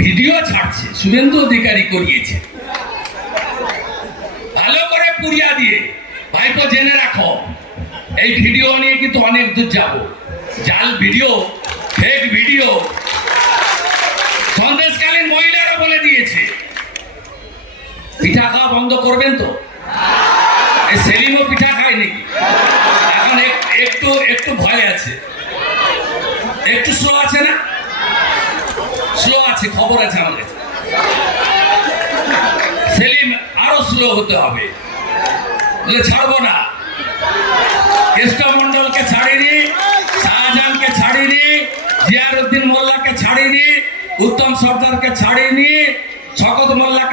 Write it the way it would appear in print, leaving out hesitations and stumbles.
Video ছাড়ছে, শুভেন্দু অধিকারী করিয়েছে ভালো করে পুরিয়া দিয়ে। ভাইপো জেনে রাখো, এই ভিডিও নিয়ে কিন্তু অনেক দূর যাব। জাল ভিডিও, ফেক ভিডিও সন্দেশকালীন মহিলারা বলে দিয়েছে। পিঠা খাওয়া বন্ধ করবেন তো? এই সেলিমও পিঠা খায় নাকি? এখন একটু একটু ভয় আছে, একটু স্লো আছে না? স্লো আছে, খবর আছে আমাদের। সেলিম আরো স্লো হতে হবে, ছাড়বো না। কেষ্টমন্ডলকে ছাড়িনি, শাহজাহানকে ছাড়িনি, জিয়ারউদ্দিন মোল্লাকে ছাড়িনি, উত্তম সর্দারকে ছাড়িনি, শকত মোল্লাকে